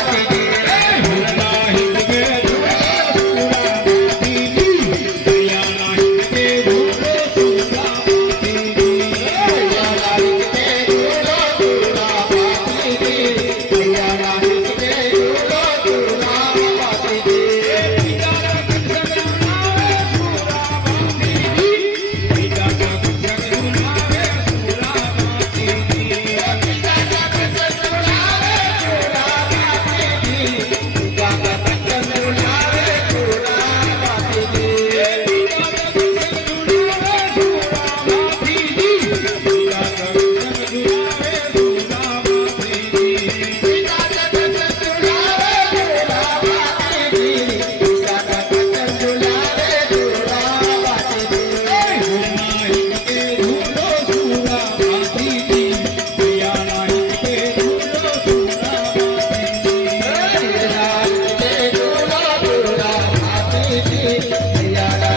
के Yeah.